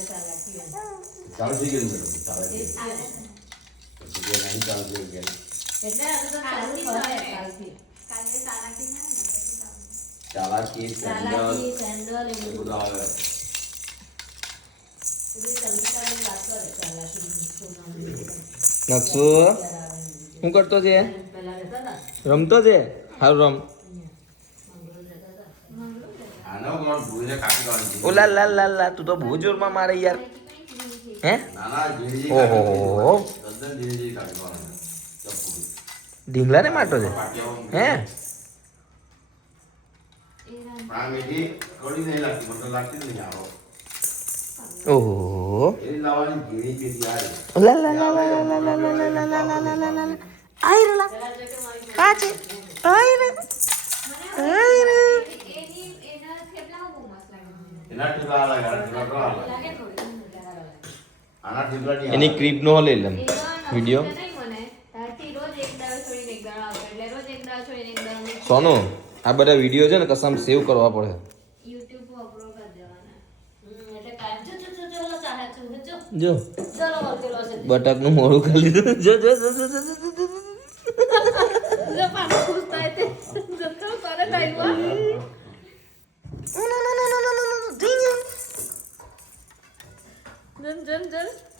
ચાલુ થઈ ગયું મેડમ ચાલુ થઈ ગયું નહીં ચાલુ થઈ ગયું એટલે આ તો ચાલુ કરે કાલથી ચાલાકી ચાલાકી સેન્ડલ એ બધું બધું આવે નકશો શું કરતો છે રમતો છે હારું રમ આનો કોણ ભૂલે કાપી કાઢી ઓ લા લા લા લા તું તો બહુ જોરમાં મારે યાર હે નાના જીજી ઓહો તદ્દન જીજી કાપી કાઢી ચપ્પુ ઢીંગલા ને માટો છે હે આ મેથી કડી નહીં લાગતી મને તો લાગતી જ નહીં આવો ઓહો એ લાવવાની ઘીણી પેટી આવે લા લા લા લા લા લા લા લા લા લા લા લા લા આઈ રલા કાચે આઈ રે આઈ રે એના ઠેલા લાગે ઠેલા લાગે આના ઠેલા એની ક્લિપ નો લઈ લેમ વિડિયો સોનો આ બધા વિડિયો છે ને કસમ સેવ કરવા પડે જો બટક નું મોડું કરી લીધું જો જો જો જો જો